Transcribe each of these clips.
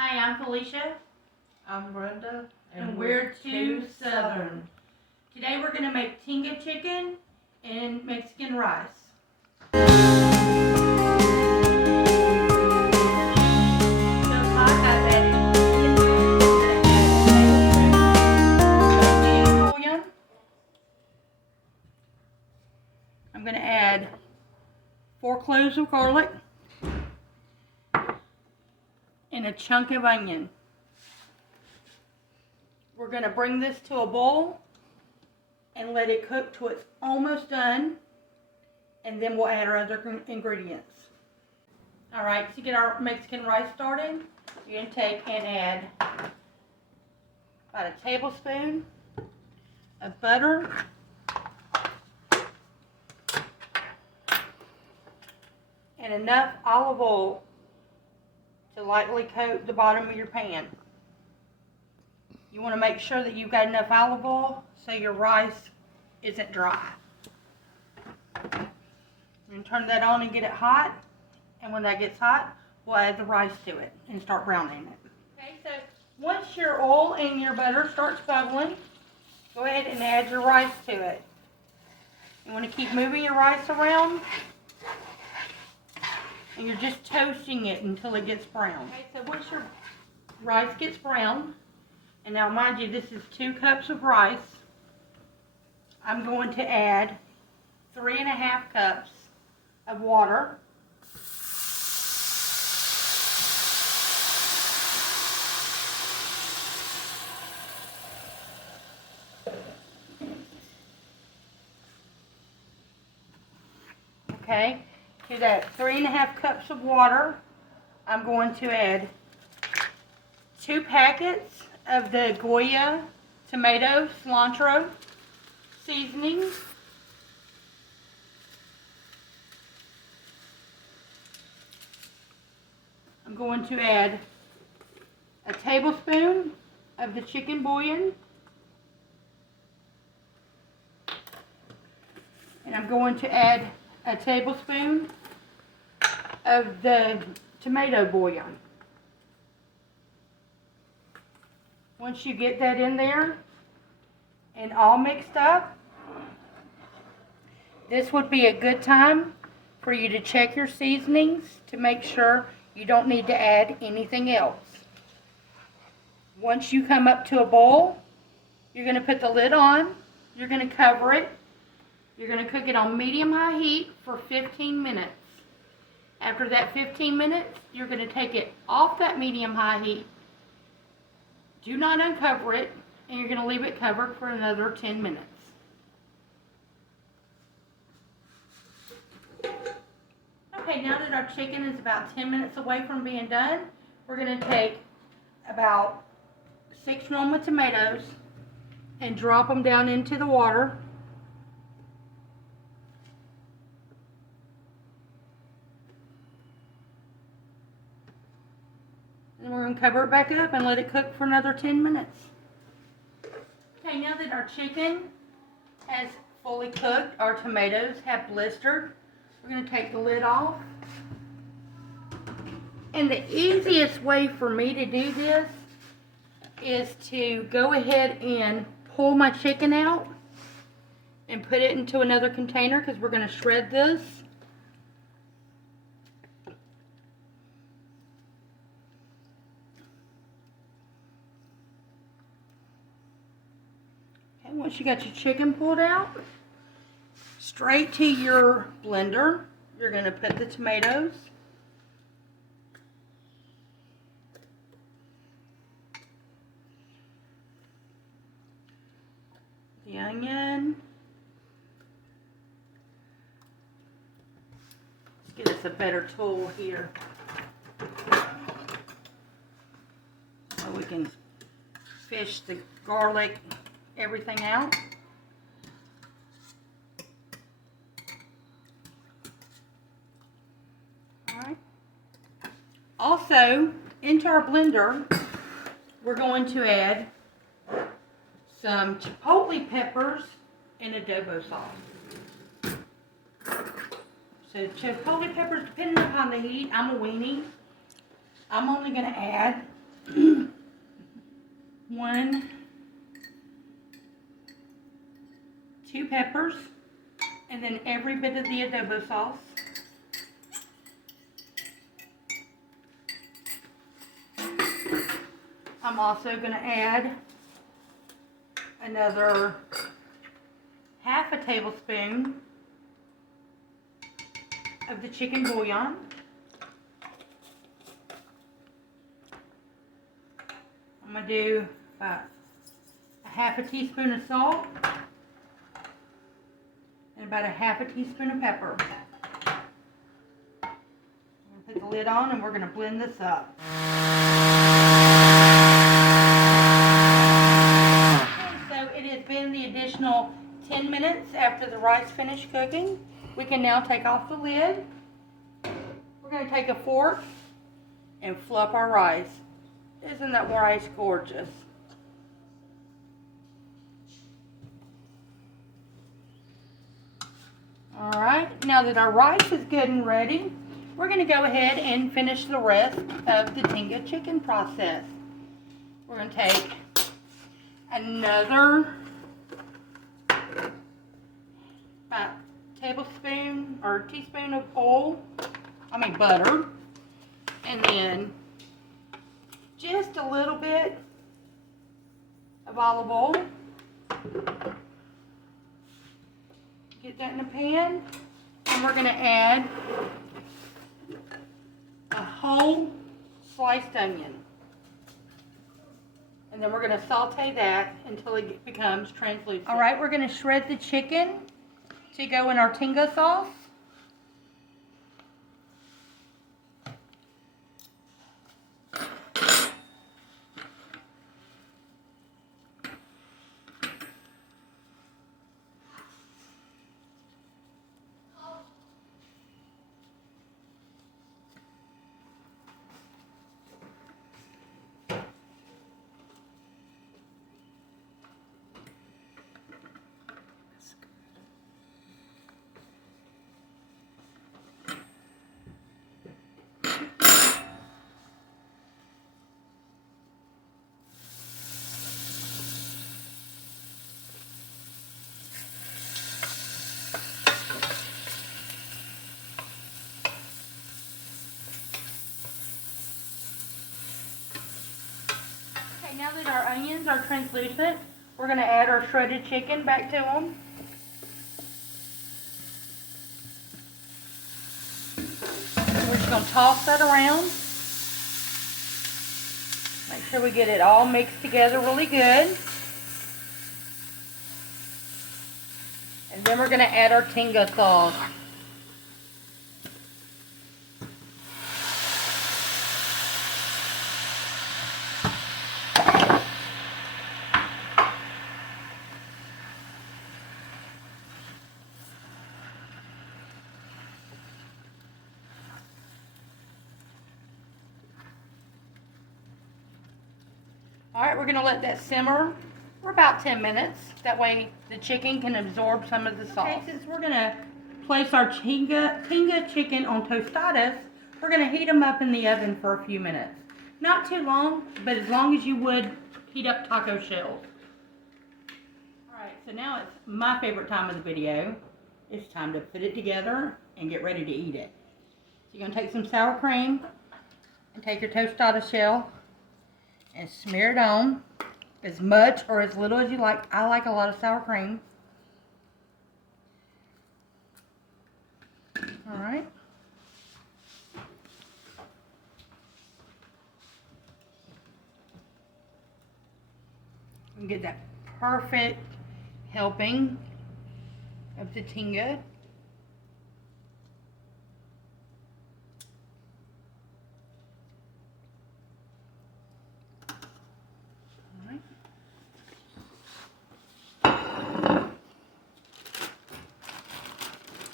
Hi, I'm Felicia. I'm Brenda. And we're two Southern. Today we're going to make Tinga Chicken and Mexican rice. I'm going to add 4 cloves of garlic and a chunk of onion. We're going to bring this to a boil and let it cook till it's almost done, and then we'll add our other ingredients. Alright, to get our Mexican rice started, you're going to take and add about a tablespoon of butter, and enough olive oil to lightly coat the bottom of your pan. You want to make sure that you've got enough olive oil so your rice isn't dry. And turn that on and get it hot. And when that gets hot, we'll add the rice to it and start browning it. Okay, so once your oil and your butter starts bubbling, go ahead and add your rice to it. You want to keep moving your rice around, and you're just toasting it until it gets brown. Okay, so once your rice gets brown, and now mind you, this is 2 cups of rice, I'm going to add 3.5 cups of water. Okay, to that 3.5 cups of water, I'm going to add 2 packets of the Goya tomato cilantro seasoning. I'm going to add a tablespoon of the chicken bouillon. And I'm going to add a tablespoon of the tomato bouillon. Once you get that in there and all mixed up, this would be a good time for you to check your seasonings to make sure you don't need to add anything else. Once you come up to a boil, you're going to put the lid on, you're going to cover it, you're going to cook it on medium-high heat for 15 minutes. After that 15 minutes, you're going to take it off that medium-high heat. Do not uncover it, and you're going to leave it covered for another 10 minutes. Okay, now that our chicken is about 10 minutes away from being done, we're going to take about 6 Roma tomatoes and drop them down into the water. And we're going to cover it back up and let it cook for another 10 minutes. Okay, now that our chicken has fully cooked, our tomatoes have blistered, we're going to take the lid off. And the easiest way for me to do this is to go ahead and pull my chicken out and put it into another container, because we're going to shred this. Okay, once you got your chicken pulled out, straight to your blender, you're going to put the tomatoes, the onion. Let's get us a better tool here so we can fish the garlic, everything out. Alright. Also, into our blender, we're going to add some chipotle peppers and adobo sauce. So chipotle peppers, depending upon the heat, I'm a weenie. I'm only going to add two peppers, and then every bit of the adobo sauce. I'm also going to add another half a tablespoon of the chicken bouillon. I'm going to do about a half a teaspoon of salt and about a half a teaspoon of pepper. I'm going to put the lid on and we're going to blend this up. Okay, so it has been the additional 10 minutes after the rice finished cooking. We can now take off the lid. We're going to take a fork and fluff our rice. Isn't that rice gorgeous? Alright, now that our rice is good and ready, we're going to go ahead and finish the rest of the Tinga Chicken process. We're going to take another about tablespoon or teaspoon of butter, and then just a little bit of olive oil. Get that in a pan, and we're going to add a whole sliced onion. And then we're going to saute that until it becomes translucent. Alright, we're going to shred the chicken to go in our Tinga sauce. Now that our onions are translucent, we're going to add our shredded chicken back to them. We're just going to toss that around. Make sure we get it all mixed together really good. And then we're going to add our Tinga sauce. Alright, we're going to let that simmer for about 10 minutes. That way the chicken can absorb some of the sauce. Okay, since we're going to place our Tinga chicken on tostadas, we're going to heat them up in the oven for a few minutes. Not too long, but as long as you would heat up taco shells. Alright, so now it's my favorite time of the video. It's time to put it together and get ready to eat it. So you're going to take some sour cream and take your tostada shell and smear it on as much or as little as you like. I like a lot of sour cream. Alright. And get that perfect helping of the Tinga.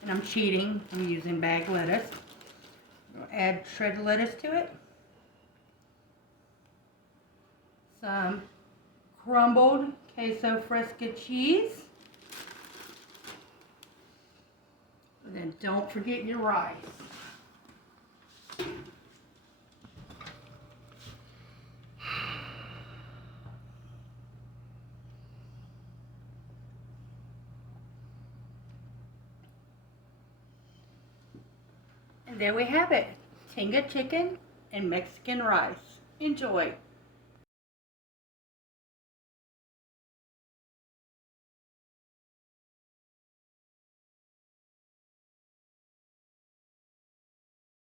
And I'm cheating. I'm using bag lettuce. I'll add shredded lettuce to it. Some crumbled queso fresca cheese. And then don't forget your rice. There we have it. Tinga chicken and Mexican rice. Enjoy.